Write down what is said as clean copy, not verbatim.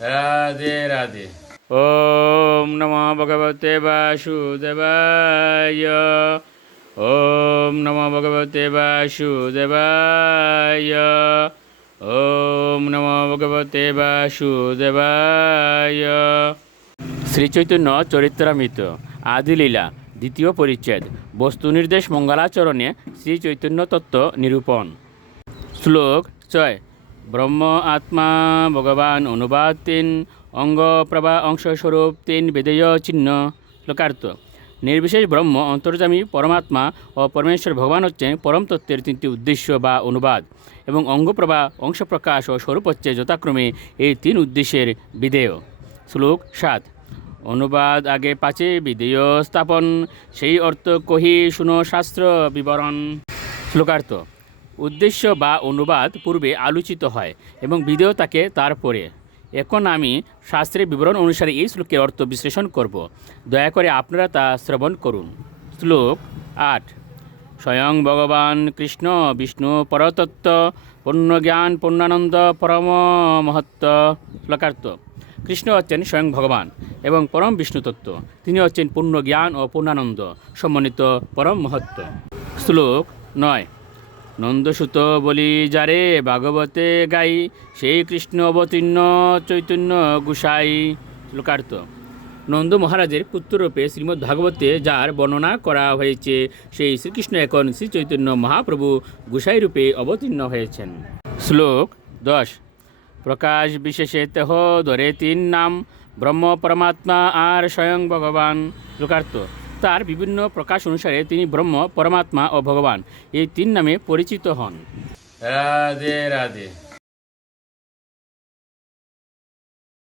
রাধে রাধে। ওম নমো ভগবতে বাসুদেবায়। ওম নমো ভগবতে বাসুদেবায়। ওম নমো ভগবতে বাসুদেবায়। শ্রীচৈতন্য চরিত্রামৃত আদিলীলা দ্বিতীয় পরিচ্ছেদ বস্তু নির্দেশ মঙ্গলাচরণে শ্রীচৈতন্য তত্ত্ব নিরূপণ। শ্লোক 6। ব্রহ্ম আত্মা ভগবান অনুবাদ 3 অঙ্গ প্রভা অংশস্বরূপ 3 বেদেয় চিহ্ন। শ্লোকার্থ: নির্বিশেষ ব্রহ্ম অন্তর্যামী পরমাত্মা ও পরমেশ্বর ভগবান হচ্ছেন পরম তত্ত্বের 3টি উদ্দেশ্য বা অনুবাদ, এবং অঙ্গপ্রভা অংশপ্রকাশ ও স্বরূপ হচ্ছে যথাক্রমে এই 3 উদ্দেশ্যের বিধেয়। শ্লোক 7। অনুবাদ আগে পাচে বিধেয় স্থাপন, সেই অর্থ কহি শুনো শাস্ত্র বিবরণ। শ্লোকার্থ: উদ্দেশ্য বা অনুবাদ পূর্বে আলোচিত হয় এবং বিধেয় থাকে তারপরে। এখন আমি শাস্ত্রের বিবরণ অনুসারে এই শ্লোকের অর্থ বিশ্লেষণ করব। দয়া করে আপনারা তা শ্রবণ করুন। শ্লোক 8। স্বয়ং ভগবান কৃষ্ণ বিষ্ণু পরতত্ত্ব পূর্ণজ্ঞান পূর্ণানন্দ পরম মহত্ব। শ্লোকার্থ: কৃষ্ণ হচ্ছেন স্বয়ং ভগবান এবং পরম বিষ্ণু তত্ত্ব। তিনি হচ্ছেন পূর্ণ জ্ঞান ও পূর্ণানন্দ সম্মানিত পরম মহত্ব। শ্লোক 9। নন্দসুত বলি যারে ভাগবতে গাই, সেই কৃষ্ণ অবতীর্ণ চৈতন্য গোসাই। শ্লোকার্থ: নন্দ মহারাজের পুত্ররূপে শ্রীমদ্ ভাগবতে যার বর্ণনা করা হয়েছে, সেই শ্রীকৃষ্ণ এখন শ্রী চৈতন্য মহাপ্রভু গোসাই রূপে অবতীর্ণ হয়েছেন। শ্লোক 10। প্রকাশ বিশেষে তেহ ধরে 3 নাম, ব্রহ্ম পরমাত্মা আর স্বয়ং ভগবান। শ্লোকার্থ: তার বিভিন্ন প্রকাশ অনুসারে তিনি ব্রহ্ম পরমাত্মা ও ভগবান এই 3 নামে পরিচিত হন। রাধে রাধে।